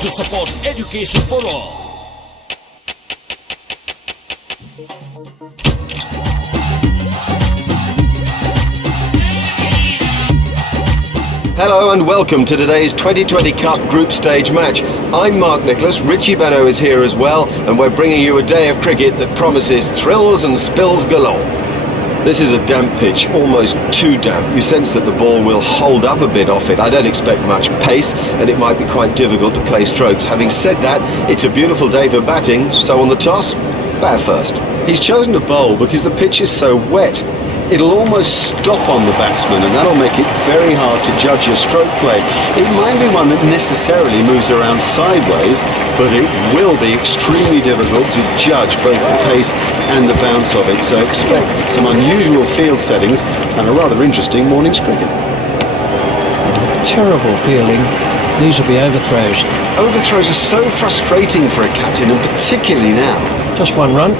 to support education for all. Hello and welcome to today's 2020 Cup group stage match. I'm Mark Nicholas, Richie Benno is here as well, and we're bringing you a day of cricket that promises thrills and spills galore. This is a damp pitch, almost too damp. You sense that the ball will hold up a bit off it. I don't expect much pace, and it might be quite difficult to play strokes. Having said that, it's a beautiful day for batting, so on the toss, bat first. He's chosen to bowl because the pitch is so wet. It'll almost stop on the batsman, and that'll make it very hard to judge your stroke play. It might be one that necessarily moves around sideways, but it will be extremely difficult to judge both the pace and the bounce of it. So expect some unusual field settings and a rather interesting morning's cricket. Terrible feeling. These will be overthrows. Overthrows are so frustrating for a captain, and particularly now. Just one run.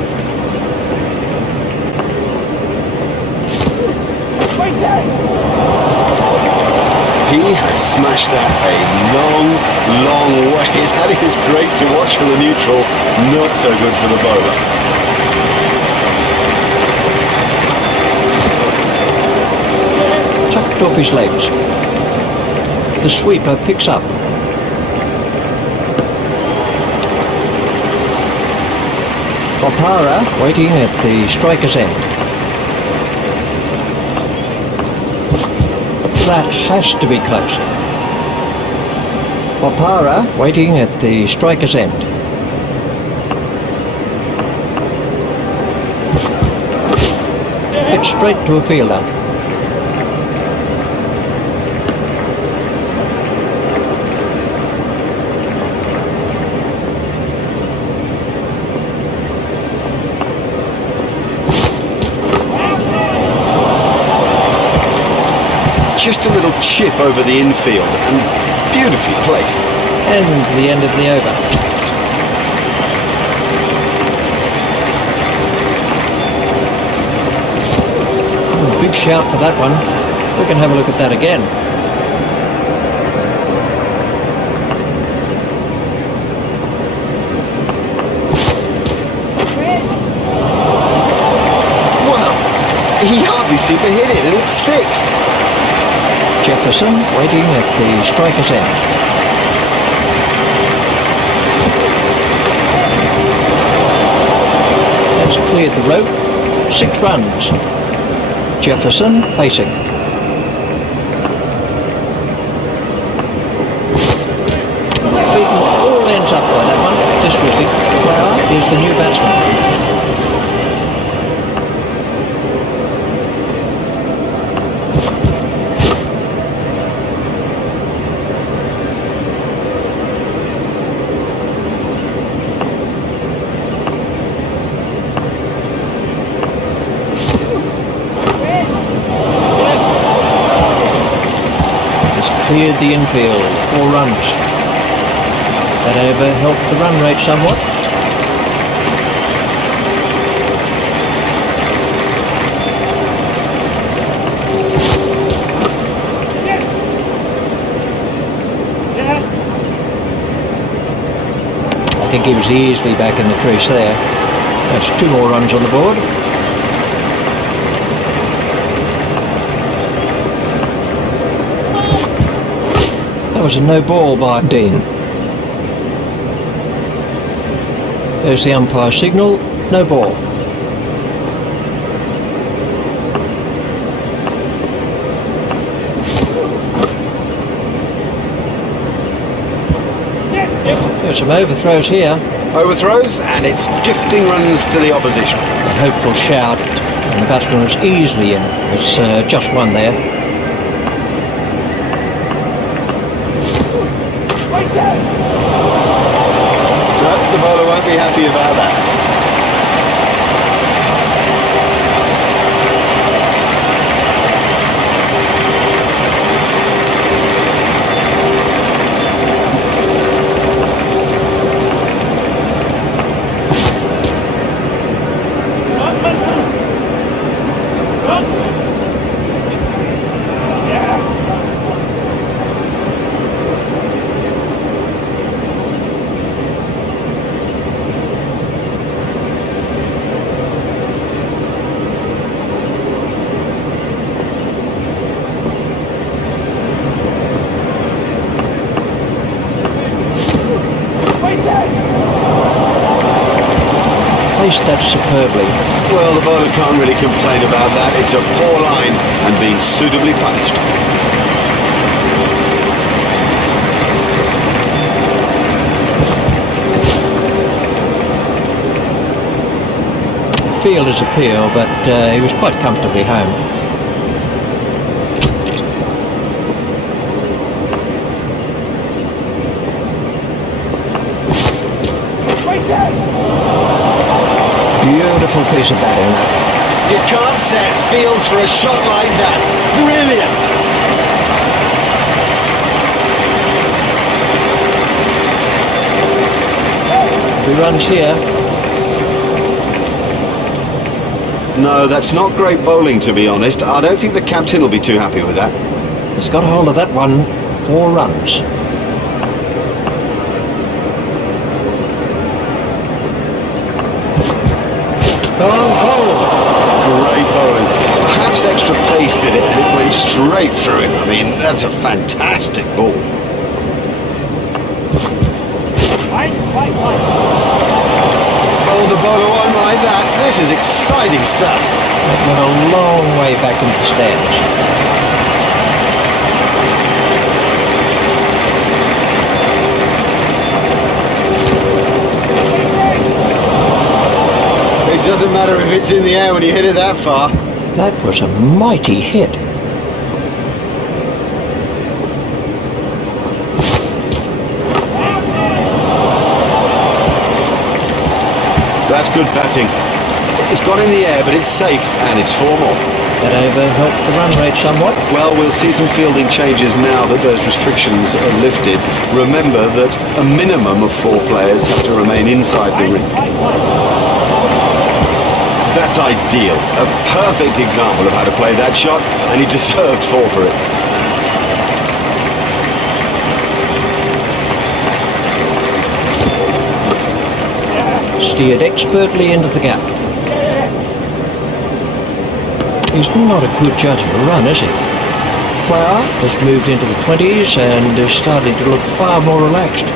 He has smashed that a long, long way. That is great to watch for the neutral, not so good for the bowler. Tucked off his legs. The sweeper picks up. Opara waiting at the striker's end. That has to be close. Opara waiting at the striker's end. It's straight to a fielder. Just a little chip over the infield and beautifully placed. And the end of the over. Big shout for that one. We can have a look at that again. Well, he hardly seemed to hit it, and it's 6. Jefferson waiting at the striker's end. Has cleared the rope. 6 runs. Jefferson facing. Beaten all ends up by that one. This was it. Flower is the new batsman. Cleared the infield, 4 runs. That over helped the run rate somewhat. I think he was easily back in the crease there. That's 2 more runs on the board. That was a no ball by Dean. There's the umpire signal, no ball. There's some overthrows here. Overthrows, and it's gifting runs to the opposition. A hopeful shout, and the batsman was easily in. It's just one there. The bowler won't be happy about that. Placed that superbly. Well, the bowler can't really complain about that. It's a poor line and being suitably punished. Fielder's appeal, but he was quite comfortably home. Beautiful piece of batting. You can't set fields for a shot like that. Brilliant! 3 runs here. No, that's not great bowling, to be honest. I don't think the captain will be too happy with that. He's got a hold of that one. 4 runs. Great bowling. Perhaps extra pace did it, and it went straight through him. I mean, that's a fantastic ball. Oh, the bowler won't like that. This is exciting stuff. That went a long way back into the stands. It doesn't matter if it's in the air when you hit it that far. That was a mighty hit. That's good batting. It's gone in the air, but it's safe, and it's 4 more. That over helped the run rate somewhat. Well, we'll see some fielding changes now that those restrictions are lifted. Remember that a minimum of 4 players have to remain inside the ring. That's ideal. A perfect example of how to play that shot, and he deserved 4 for it. Steered expertly into the gap. He's not a good judge of a run, is he? Flower has moved into the 20s and is starting to look far more relaxed.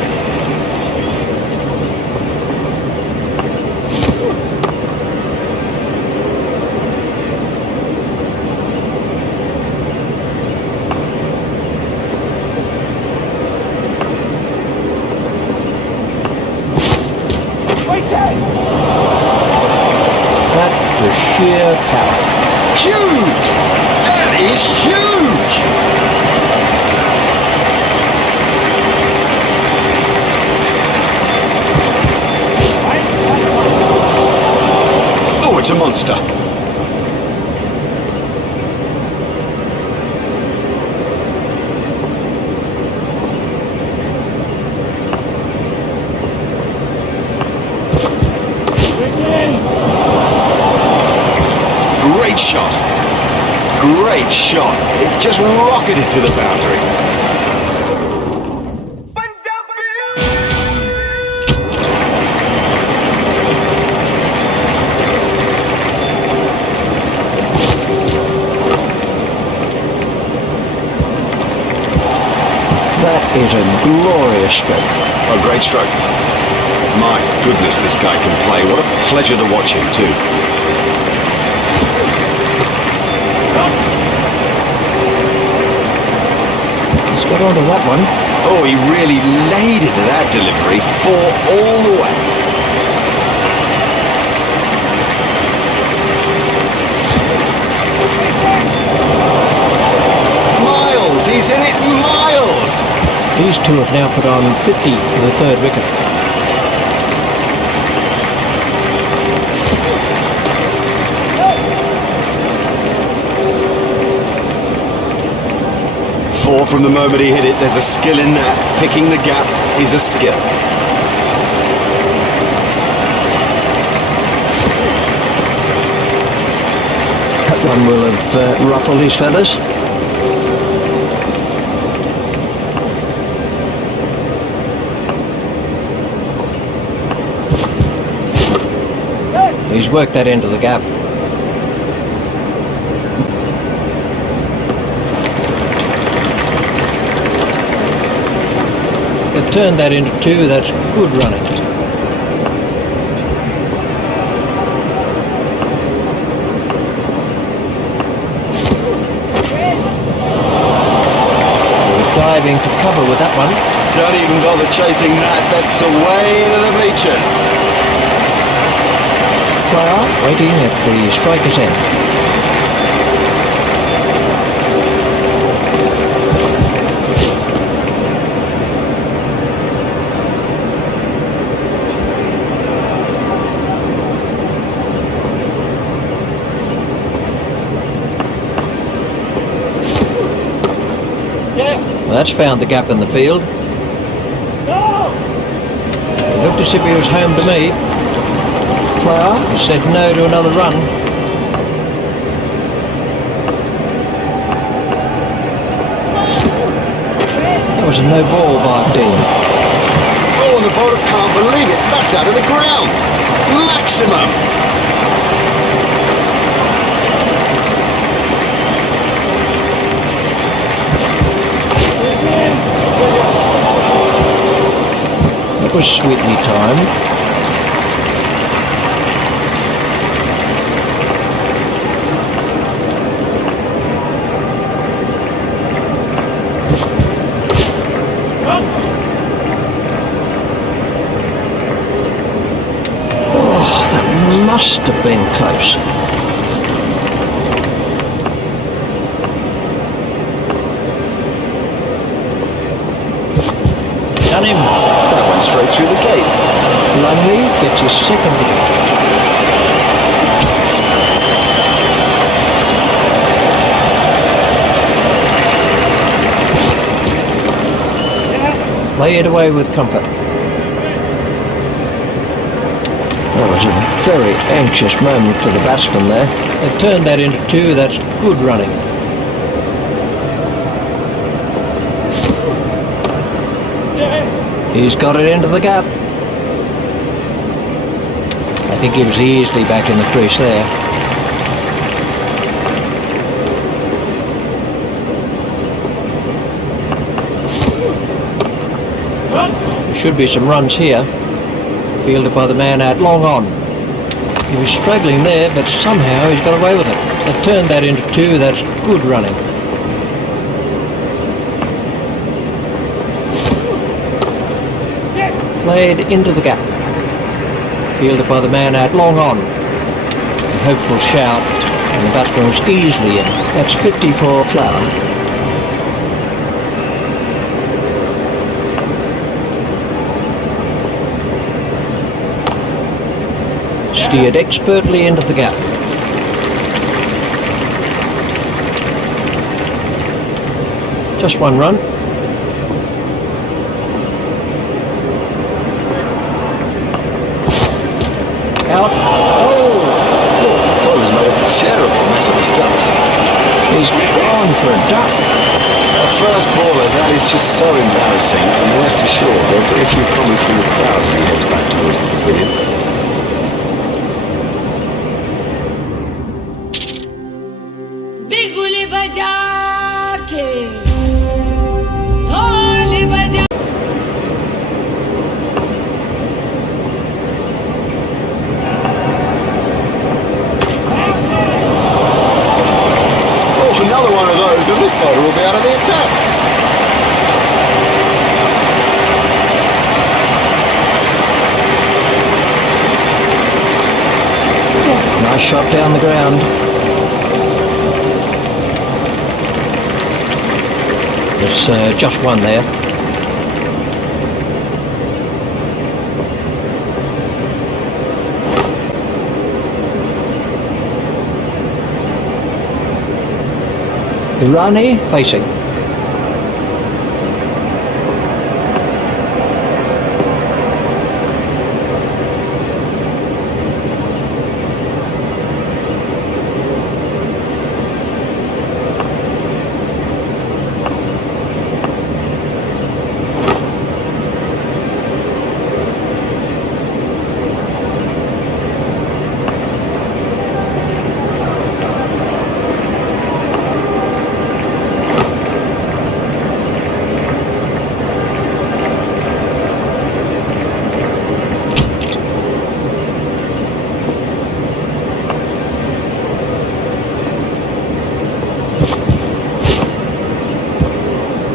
That was sheer power. Huge! That is huge! Oh, it's a monster. Great shot. Great shot. It just rocketed to the boundary. That is a glorious stroke. A great stroke. My goodness, this guy can play. What a pleasure to watch him too. He's got onto that one. Oh, he really laid into that delivery. 4 all the way. Miles, he's in it, Miles! These two have now put on 50 for the 3rd wicket. Four from the moment he hit it. There's a skill in that. Picking the gap is a skill. That one will have ruffled his feathers. He's worked that into the gap. They've turned that into 2. That's good running. diving for cover with that one. Don't even bother chasing that. That's away into the bleachers. Flower waiting at the striker's end. Well, that's found the gap in the field. It looked as if he was home to me. Flower said no to another run. That was a no ball by Dean. Oh, and the bowler can't believe it. That's out of the ground. Maximum. That was sweetly timed. Oh, that must have been close. Done him. That went straight through the gate. Lungley gets his second wicket. Lay it away with comfort. That was a very anxious moment for the batsman there. They've turned that into two. That's good running. He's got it into the gap. I think he was easily back in the crease there. There should be some runs here. Fielded by the man out long on. He was struggling there, but somehow he's got away with it. They've turned that into two. That's good running. Played into the gap. Fielded by the man out long on. A hopeful shout, and the batsman was easily in. That's 50 for Flower. Steered expertly into the gap. Just one run. Out. Oh! That was made a terrible mess of the stumps. He's gone for a duck. A first baller, that is just so embarrassing. And rest assured, if you're coming through the crowd as he heads back towards the pavilion. बिगुली बजा के ढोल बजा Oh, another one of those, and this bowler will be out of the attack. Nice shot down the ground. There's just one there. Irani facing.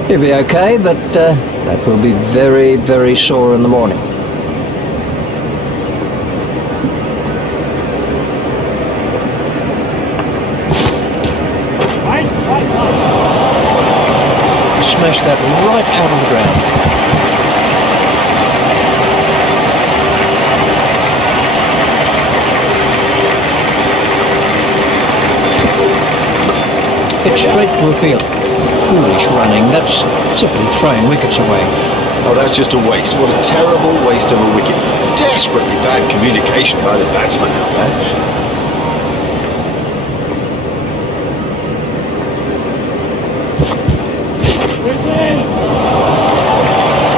He'll be okay, but that will be very, very sore in the morning. Smash that right out of the ground. Hit straight to a field. Foolish running. That's simply throwing wickets away. Oh, that's just a waste. What a terrible waste of a wicket. Desperately bad communication by the batsman out there.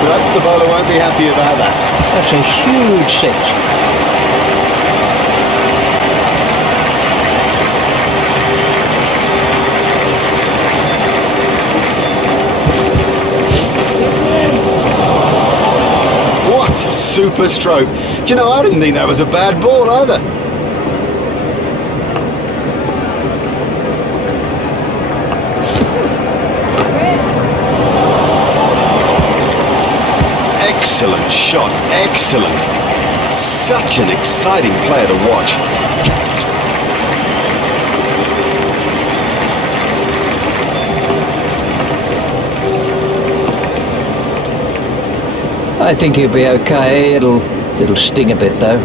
But the bowler won't be happy about that. That's a huge six. Super stroke. Do you know, I didn't think that was a bad ball either. Excellent shot, excellent. Such an exciting player to watch. I think he'll be okay. It'll sting a bit though.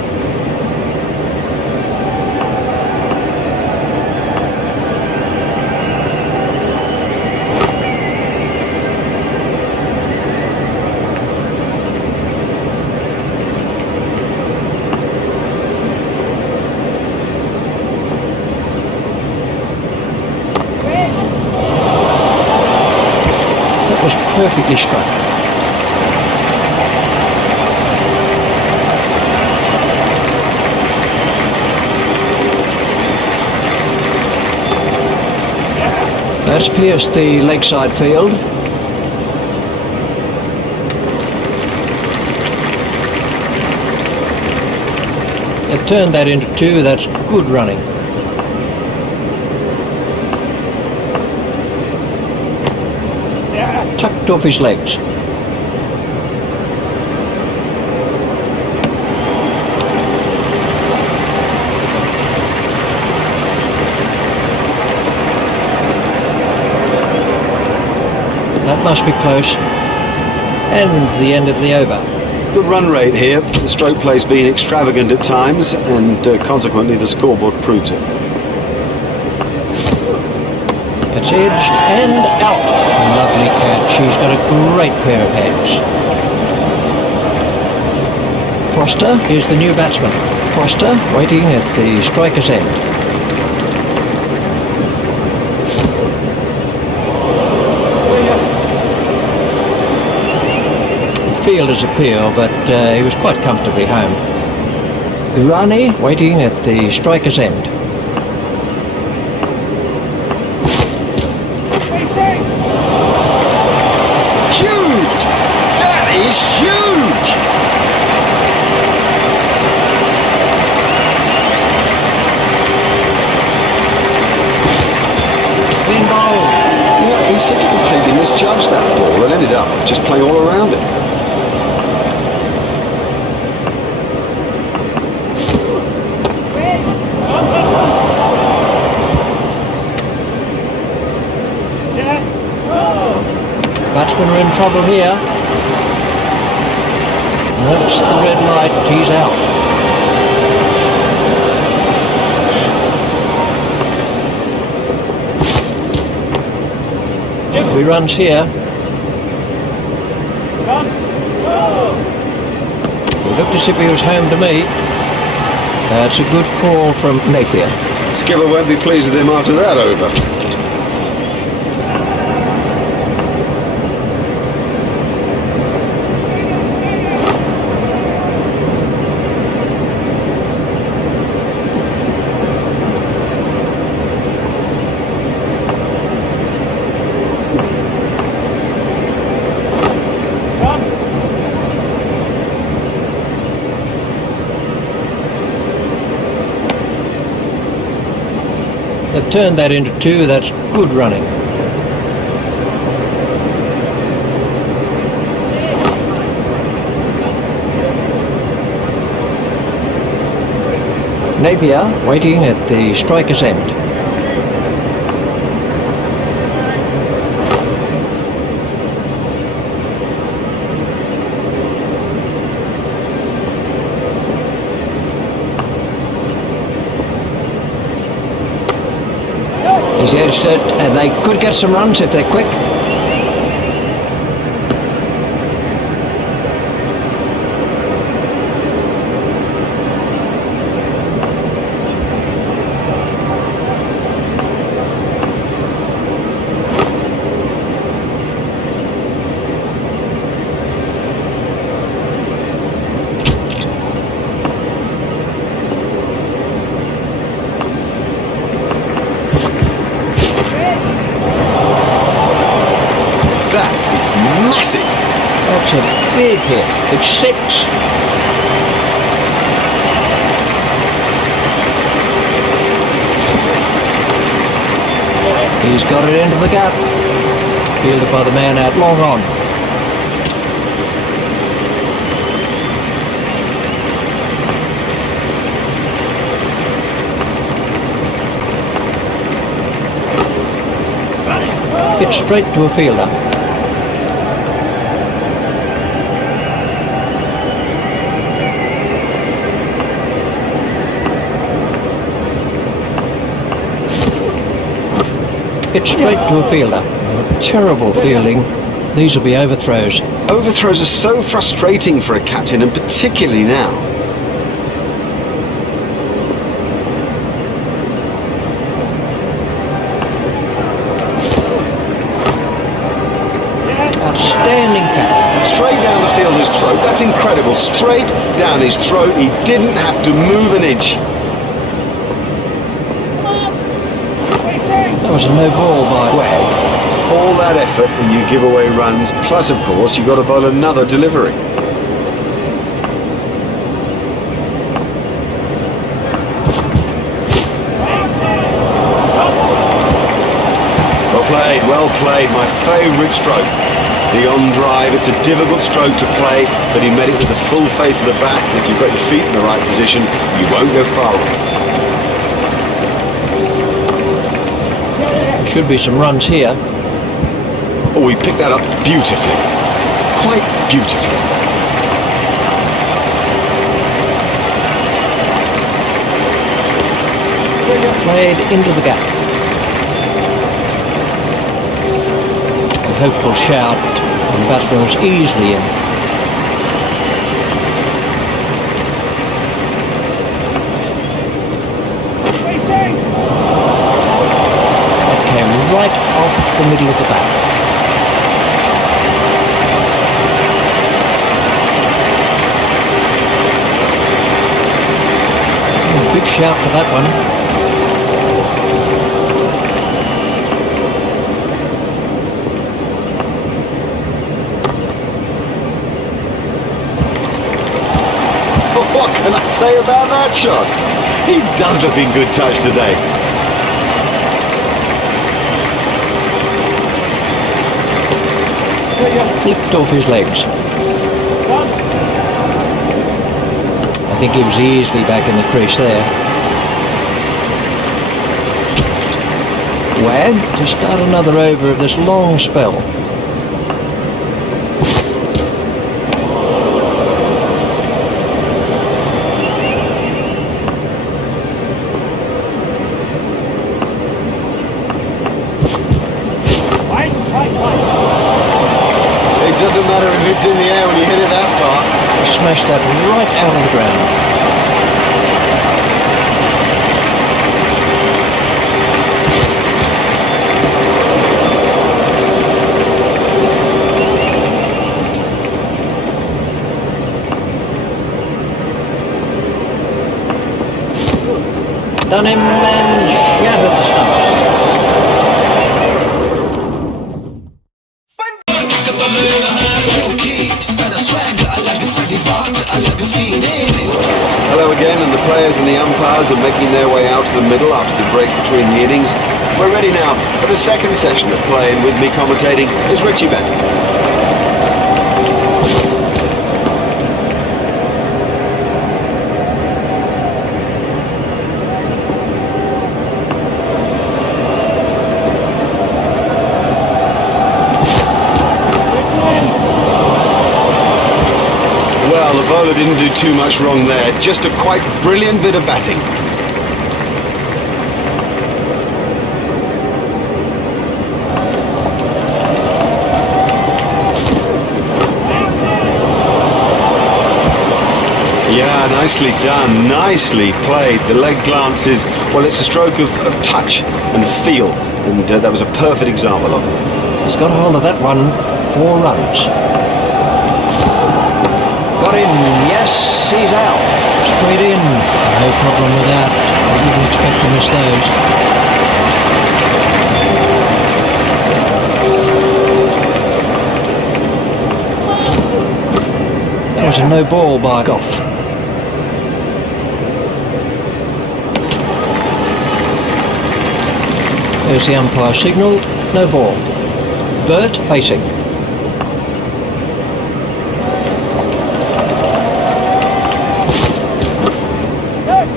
That was perfectly struck. That's pierced the leg side field. They've turned that into two. That's good running. Tucked off his legs. That must be close. And the end of the over. Good run rate here. The stroke play's been extravagant at times, and consequently the scoreboard proves it. It's edged and out. Lovely catch. He's got a great pair of hands. Foster is the new batsman. Foster waiting at the striker's end. Fielder's appeal, but he was quite comfortably home. Irani waiting at the striker's end. Huge! That is huge! Clean bowl. Yeah, he seemed to completely misjudge that ball and ended up just playing all around it. Batsmen are in trouble here. That's the red light. He's out. 3 runs here. He looked as if he was home to me. That's a good call from Napier. Skipper won't be pleased with him after that over. They've turned that into 2. That's good running. Napier waiting at the striker's end. He's edged it, and they could get some runs if they're quick. Massive! That's a big hit. It's 6. He's got it into the gap. Fielded by the man out long on. Hit straight to a fielder. Hit straight to a fielder. Terrible fielding. These will be overthrows. Overthrows are so frustrating for a captain, and particularly now. Outstanding catch. Straight down the fielder's throat. That's incredible. Straight down his throat. He didn't have to move an inch. That was a no ball by Wag. All that effort and you give away runs, plus of course you got to bowl another delivery. Well played, my favourite stroke. The on drive, it's a difficult stroke to play, but he met it with the full face of the bat, and if you've got your feet in the right position, you won't go far away. Should be some runs here. Oh, he picked that up beautifully. Quite beautifully. Played into the gap. A hopeful shout, and the batsman was easily in. Right off the middle of the bat. Oh, big shout for that one. What can I say about that shot? He does look in good touch today. Flicked off his legs. I think he was easily back in the crease there. Wag to start another over of this long spell. It doesn't matter if it's in the air when you hit it that far. Smashed that right out of the ground. Done him and shattered the stumps. Hello again, and the players and the umpires are making their way out to the middle after the break between the innings. We're ready now for the second session of play, and with me commentating is Richie Bennett. didn't do too much wrong there. Just a quite brilliant bit of batting. Yeah, nicely done, nicely played. The leg glance is, well, it's a stroke of touch and feel, and that was a perfect example of it. He's got a hold of that one. 4 runs. Got him. Yes, he's out. Straight in. No problem with that. I didn't expect to miss those. That was a no ball by Goff. There's the umpire signal. No ball. Burt facing.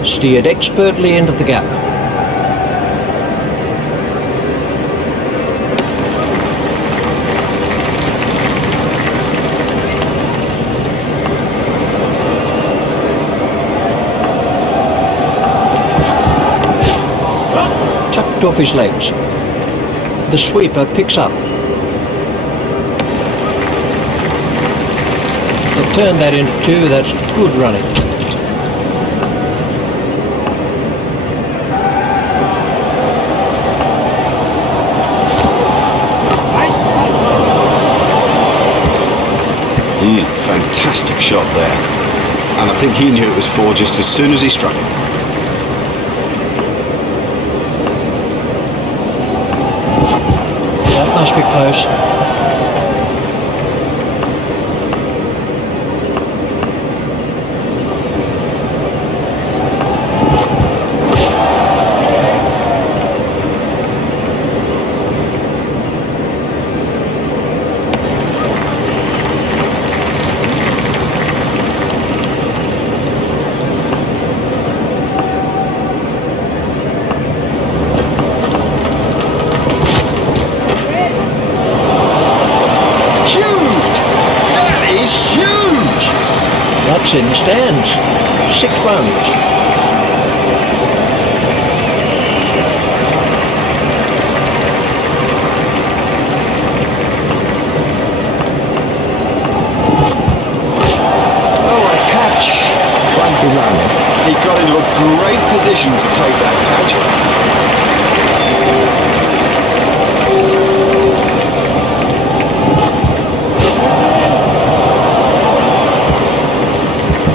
Steered expertly into the gap. Tucked off his legs. The sweeper picks up. They've turned that into 2. That's good running. Fantastic shot there. And I think he knew it was 4 just as soon as he struck it. That must be close. That's in the stands. 6 runs. Oh, a catch. Quite the run. He got into a great position to take that catch.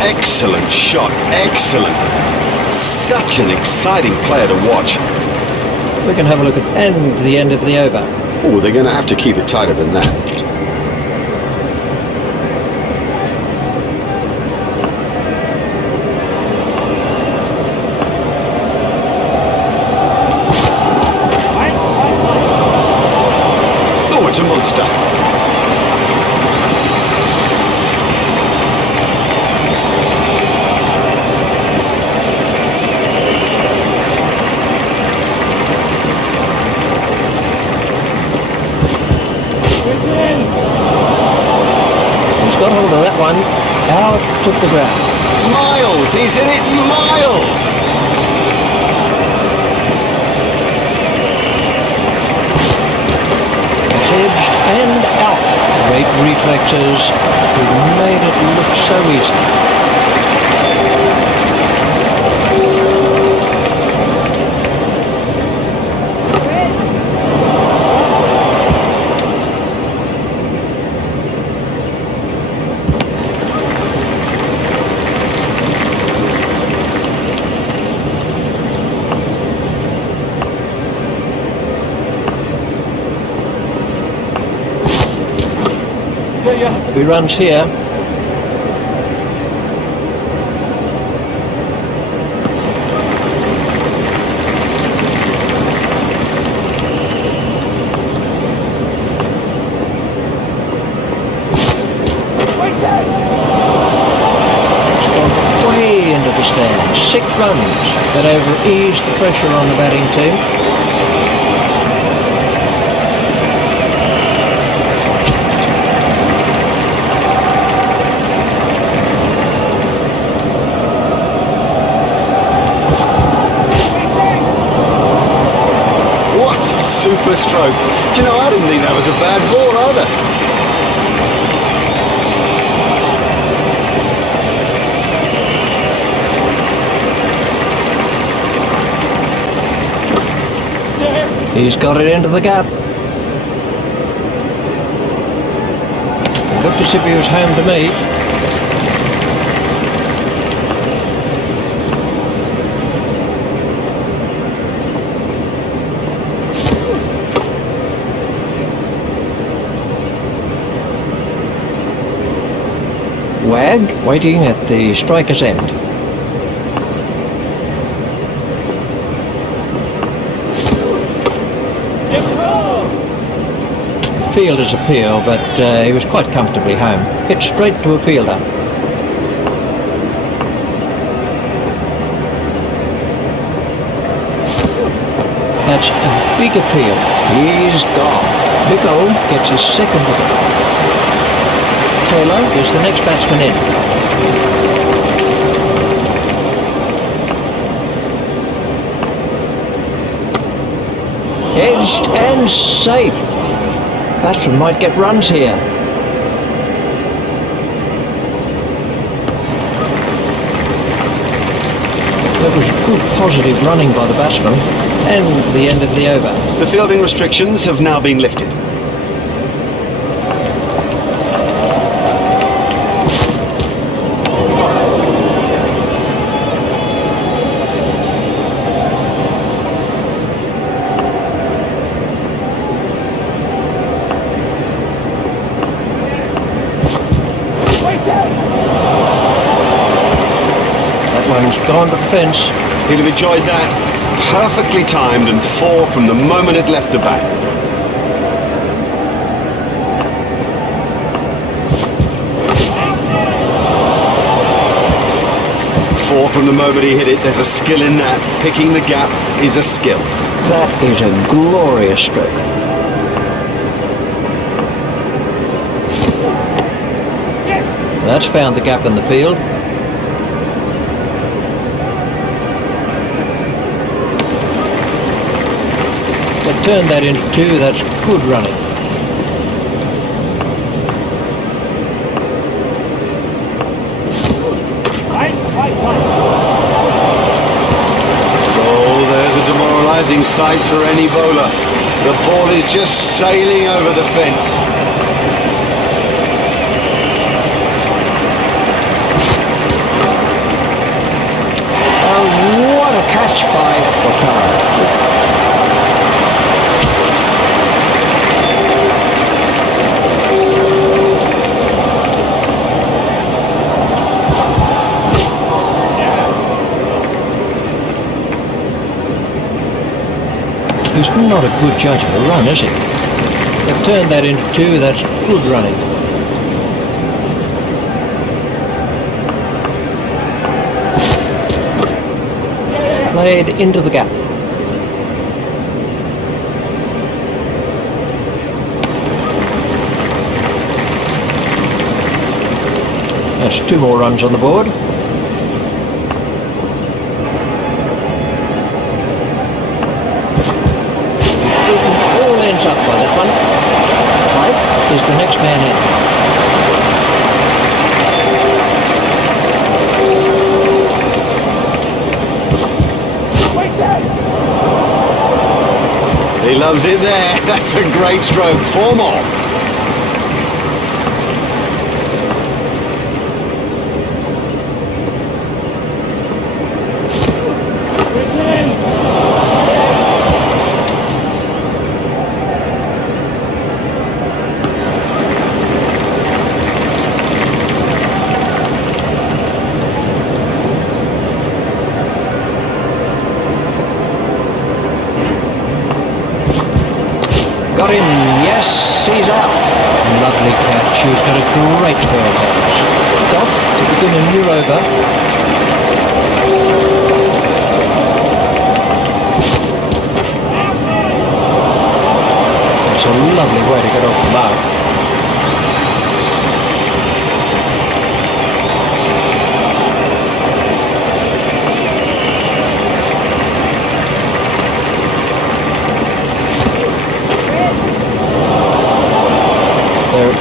Excellent shot, excellent. Such an exciting player to watch. We can have a look at the end of the over. Oh, they're going to have to keep it tighter than that. Oh, it's a monster. Got hold of that one, out took the ground. Miles, he's in it, Miles! It's edged and out. Great reflexes, who made it look so easy. He runs here. Way into the stands. 6 runs that over eased the pressure on the batting team. super stroke. Do you know, I didn't think that was a bad ball either. He's got it into the gap. It looked as if he was home to me. Wag waiting at the striker's end. Fielder's appeal, but he was quite comfortably home. Hit straight to a fielder. That's a big appeal. He's gone. Bickle gets his second wicket. Taylor is the next batsman in. Edged and safe. Batsman might get runs here. That was good positive running by the batsman, and the end of the over. The fielding restrictions have now been lifted. One's gone to the fence. He'd have enjoyed that. Perfectly timed and 4 from the moment it left the bat. Four from the moment he hit it. There's a skill in that. Picking the gap is a skill. That is a glorious stroke. That's found the gap in the field. Turn that into 2, that's good running. Oh, there's a demoralising sight for any bowler. The ball is just sailing over the fence. Oh, what a catch by Bokara. He's not a good judge of a run, is he? They've turned that into 2, that's good running. Played into the gap. That's 2 more runs on the board. Up by that one. White is the next man in. He loves it there. That's a great stroke. 4 more. Got him, yes, he's out. Lovely catch, he's got a great field touch. Kick off to begin a new over. It's a lovely way to get off the mark.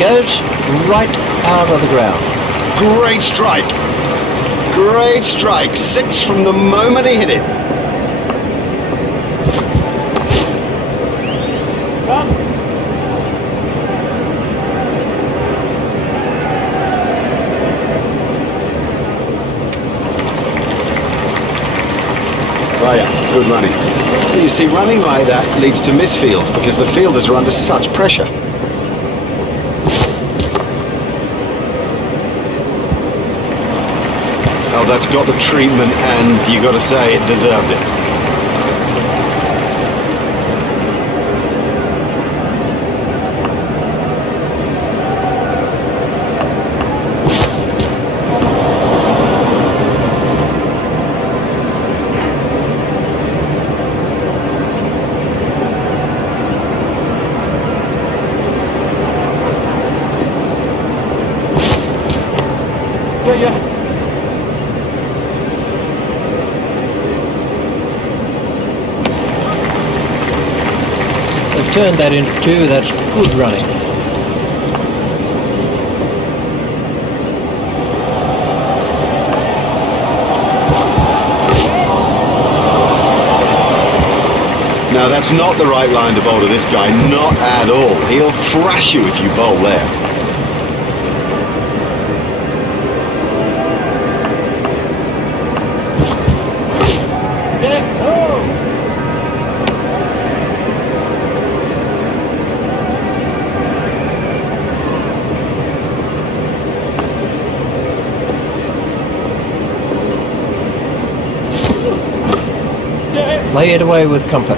goes, right out of the ground. Great strike. Great strike. 6 from the moment he hit it. Oh yeah, good running. You see, running like that leads to misfields because the fielders are under such pressure. Oh, that's got the treatment, and you got to say it deserved it. They've turned that into 2, that's good running. Now that's not the right line to bowl to this guy, not at all. He'll thrash you if you bowl there. Play it away with comfort.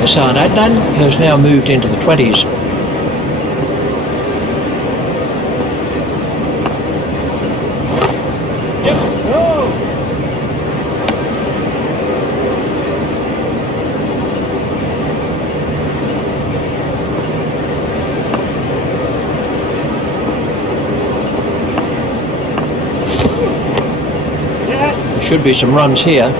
Hassan Adnan has now moved into the 20s. Should be some runs here.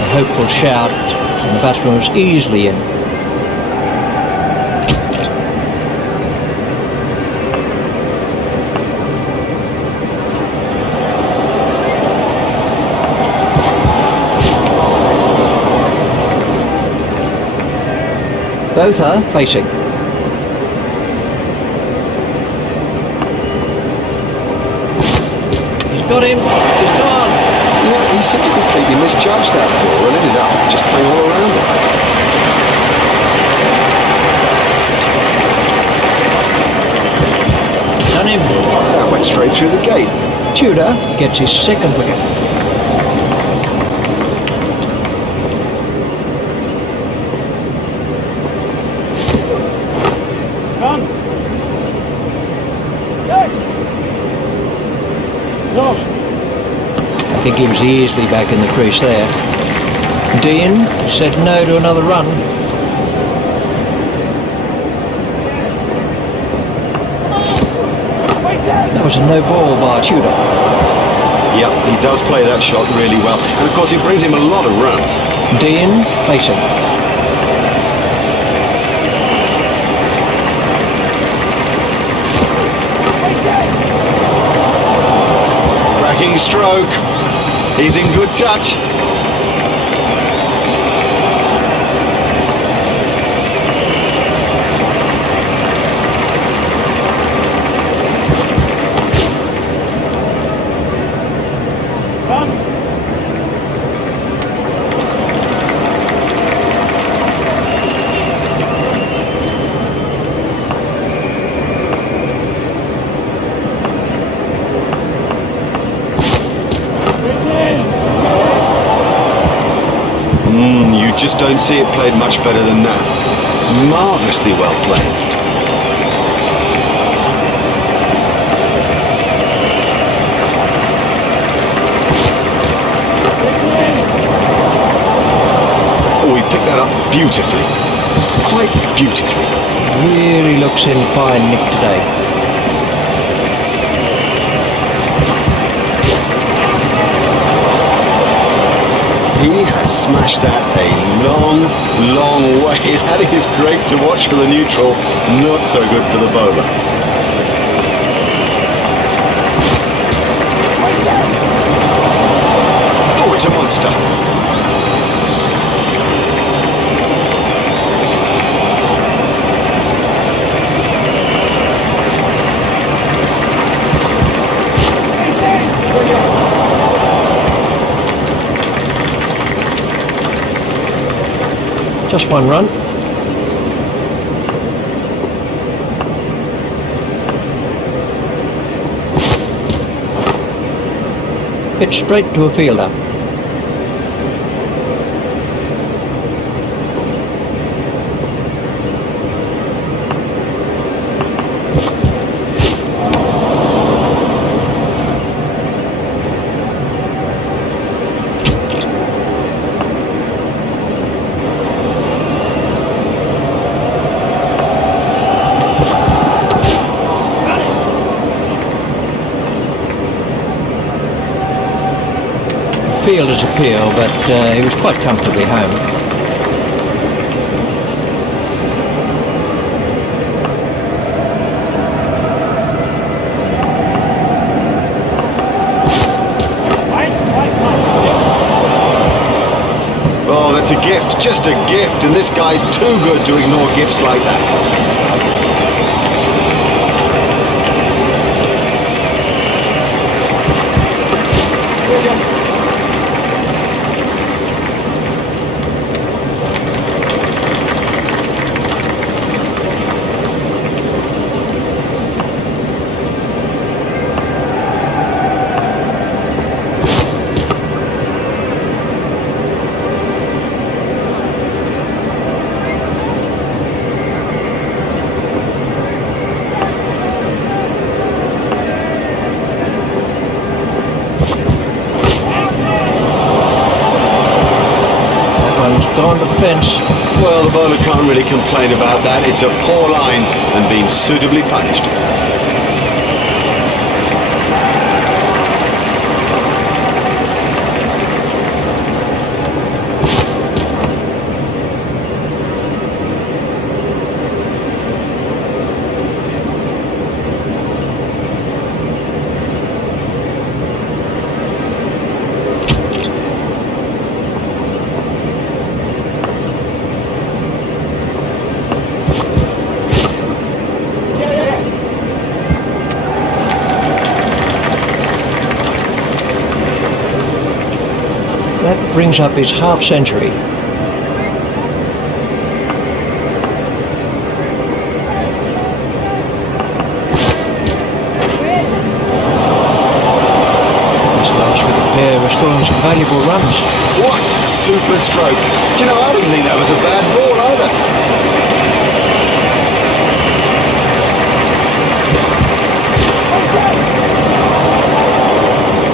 A hopeful shout, and the batsman was easily in. Both are facing. He's got him. He's gone. Yeah, he seemed to completely misjudge that ball and ended up just playing all around it. Done him. That went straight through the gate. Tudor gets his second wicket. I think he was easily back in the crease there. Dean said no to another run. That was a no ball by Tudor. Yep, he does play that shot really well. And of course it brings him a lot of runs. Dean facing. Cracking stroke. He's in good touch. You just don't see it played much better than that. Marvellously well played. Oh, he picked that up beautifully. Quite beautifully. Really looks in fine nick today. He has smashed that a long, long way. That is great to watch for the neutral, not so good for the bowler. Oh, it's a monster. Just one run. Hit straight to a fielder. Fielder's appeal, but he was quite comfortably home. Oh, that's a gift, just a gift, and this guy's too good to ignore gifts like that. Gone to the fence. Well, the bowler can't really complain about that. It's a poor line and been suitably punished. That brings up his half century. This last wicket there restoring some valuable runs. What super stroke. Do you know, I didn't think that was a bad ball either.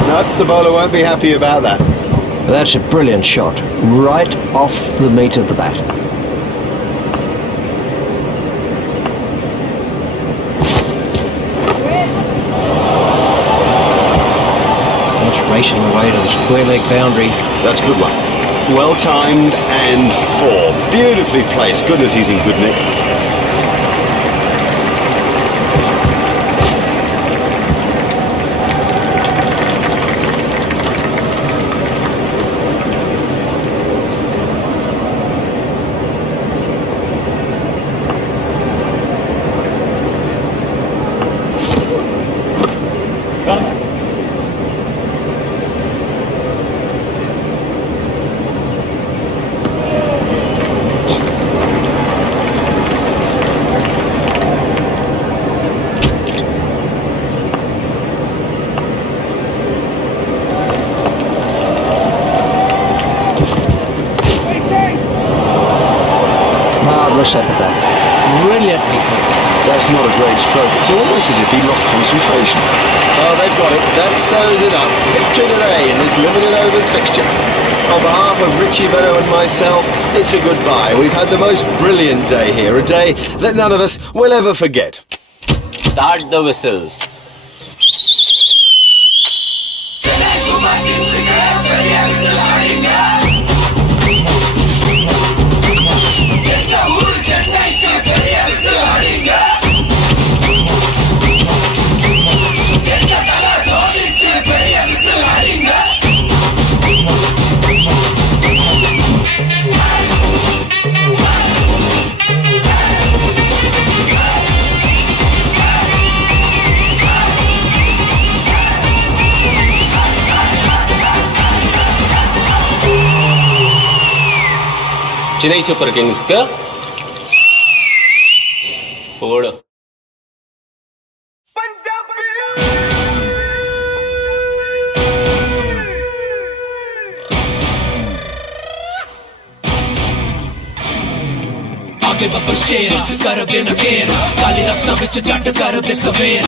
No, the bowler won't be happy about that. That's a brilliant shot, right off the meat of the bat. That's racing away to the square leg boundary. That's a good one. Well timed and four. Beautifully placed. Goodness, he's in good nick. flawless effort that. Brilliantly played. That's not a great stroke. It's almost as if he lost concentration. Oh, they've got it. That sews it up. Victory today in this limited overs fixture. On behalf of Richie Beno and myself, it's a goodbye. We've had the most brilliant day here. A day that none of us will ever forget. Start the whistles. Chennai super Kings का फोड़ आगे बब्बर शेर कर दे नकेर काली रत्ना विच जट कर दे सवेर